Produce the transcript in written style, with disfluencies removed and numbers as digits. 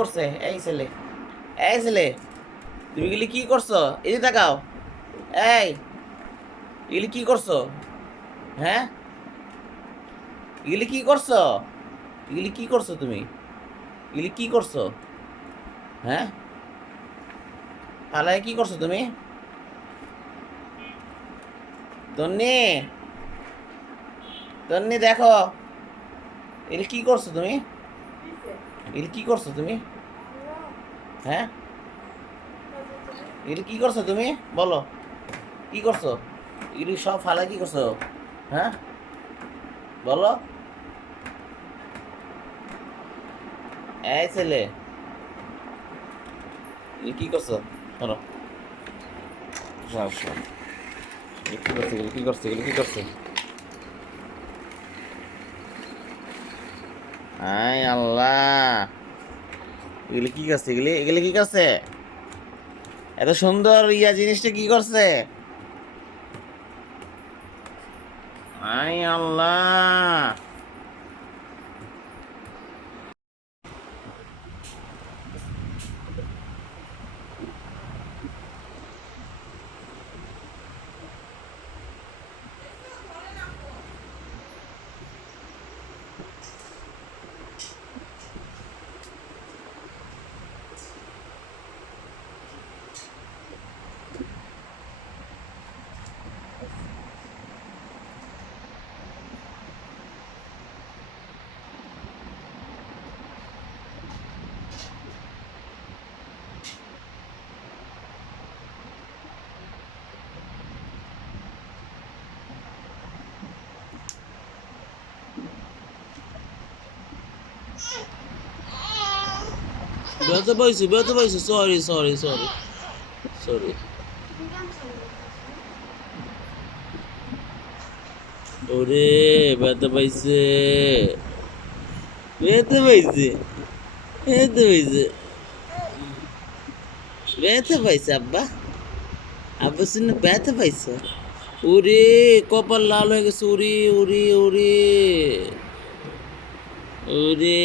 করছে এই ছেলে তুমি এগুলি কি করছো? এই যে তাকাও, এই এগুলি কি করছো? হ্যাঁ, এগুলি কি করছো? এগুলি কি করছো তুমি? এগুলি কি করছো? হ্যাঁ, পালায় কি করছো তুমি? তন্নি, তন্নি দেখো, এগুলি কি করছো তুমি? এগুলি কি করছো তুমি? হ্যাঁ, এগুলি কি করছো তুমি? বলো, কি করছো? এগুলি সব ফালায় কি করছো? হ্যাঁ, বলো। এই ছেলে, এগুলি কি করছো? শোনো, শোনো, এগুলি কি করছো? এগুলি কি করছো? এগুলি কি করছো? আই আল্লাহ, এগুলি কি করছে? এগুলি এগুলি কি করছে? এত সুন্দর জিনিসটা কি করছে? আই আল্লাহ, ব্যথা পাইছে, সরি সরি সরি সরি। ওরে, ব্যথা পাইছে, ব্যথা পাইছে, ব্যথা পাইছে, ব্যথা পাইছে আব্বা, আব্বা শুনে ব্যথা পাইছে। ওরে, কপাল লাল হয়ে গেছে, ওরে ওরে ওরে, ওরে